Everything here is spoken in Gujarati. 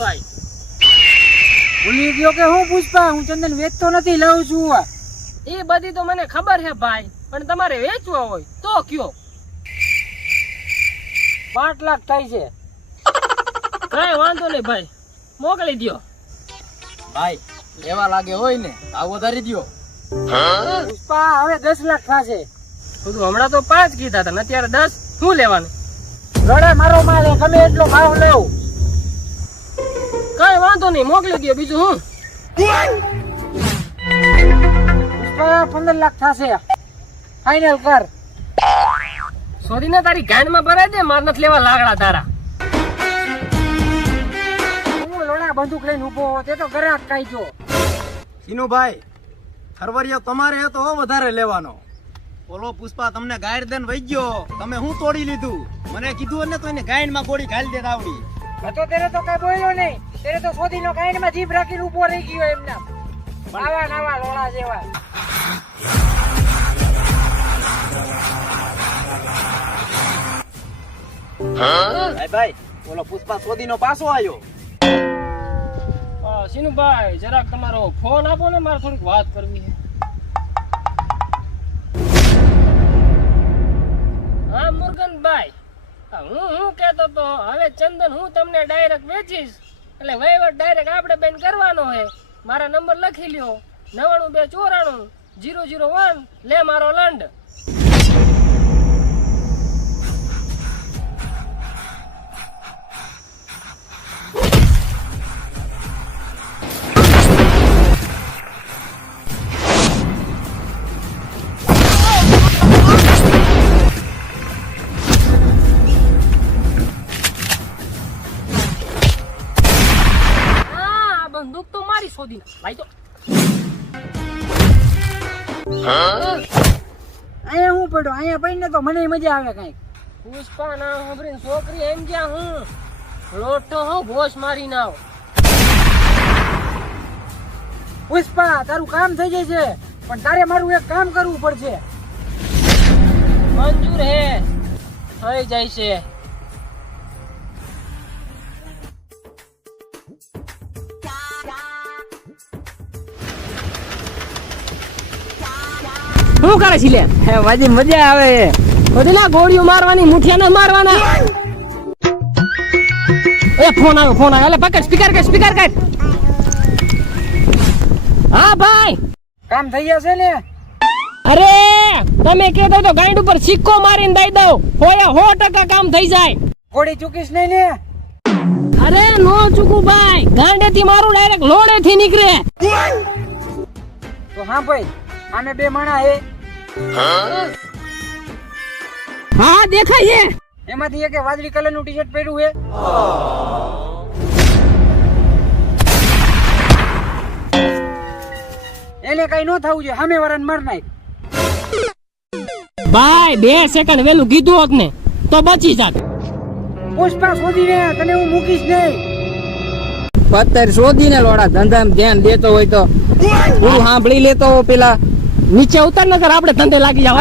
ભાઈ. ભૂલી ગયો કે હું પુષ્પા? હું ચંદન વેચતો નથી, લઉં છું. એ બધી તો મને ખબર છે ભાઈ, પણ તમારે વેચવા હોય તો કયો. 5 લાખ થાય છે. કઈ વાંધો નહીં ભાઈ, મોકલી દ્યો. ભાઈ લેવા લાગે હોય ને ભાવ વધારી દ્યો. પુષ્પા હવે 10 લાખ થશે. બધું હમણાં તો 5 કીધા હતા ને અત્યારે 10. શું લેવાનું? રડે મારો માલ ગમે એટલો ભાવ લઉં. કઈ વાંધો નહીં, મોકલી દ્યો. બીજું હું? પુષ્પા 15 લાખ થશે. ફાઇનલ કર. સોદીને તારી ગાંડમાં ભરાય દે, માર નથી લેવા લાગડા તારા. હું લોડા બંદૂક લઈને ઉભો હો, તે તો ગ્રાહક કાઈ જો. સીનુભાઈ હરવરિયો તમારે હે તો વધારે લેવાનો. ઓલો પુષ્પા તમને ગાઈડ દેન વઈ ગયો, તમે હું તોડી લીધું? મને કીધું ને તો એને ગાઈડ માં ગોળી ખાલી દે આવડી. હતો તેરે તો કઈ બોલ્યો નહીં. તેરે તો સોદીનો ગાઈડમાં જીભ રાખીને ઉભો રહી ગયો એમના. આવા નવા લોડા જેવા. ભાઈ ઓલો પુષ્પા સોદીનો પાછો આવ્યો. સીનુભાઈ જરાક તમારો ફોન આપો ને, મારે થોડીક વાત કરવી છે. હા મુરગનભાઈ, હું કેતો તો હવે ચંદન હું તમને ડાયરેક્ટ વેચીશ, એટલે વહીવટ ડાયરેક્ટ આપણે બેન કરવાનો છે. મારા નંબર લખી લ્યો, 92240001. લે મારો લંડ. બંદૂક તો મારી શોધી ભાઈ. તો અહીંયા હું પડ્યો, અહીંયા પડીને તો મને મજા આવે કઈક. પુષ્પા ના સાંભળીને છોકરી એમ જ્યાં હું લોટો હું ભોસ મારી નાવ. પુષ્પા તારું કામ થઈ જાય છે, પણ તારે મારું એક કામ કરવું પડશે. મંજૂર હે, થઈ જાય છે. શું કરે છે લે? વાજી મજા આવે. બધીના ગોળીઓ મારવાની, મુઠિયાને મારવાના. એ ફોન આવ્યો. એટલે પકડ, સ્પીકર કર. હા ભાઈ, કામ થઈ જશે ને? અરે તમે કહેતો તો ગાંડ ઉપર સિક્કો મારીને દઈ દઉં, 100% કામ થઈ જાય. ગોળી ચૂકીશ નહીં ને? અરે નો ચૂકું ભાઈ, ગાંડેથી મારું ડાયરેક્ટ લોડેથી નીકળે. તો હા ભાઈ, આને 2 માણા હે. હા દેખાય છે. એમાંથી એક વાદળી કલરનું ટી-શર્ટ પહેર્યું છે. એને કઈ ન થવું જોઈએ, સામે વાળાને માર નાખ. ભાઈ 2 સેકન્ડ વેલું કીધું હોત ને તો બચી જાત. પુષ્પા શોધીને તને હું મૂકીશ નહીં. પત્તર શોધીને લોડા ધંધામાં ધ્યાન દેતો હોય તો પૂરું સાંભળી લેતો પેલા નીચે ઉતર નગર આપણે ધંધે લાગી જાવ.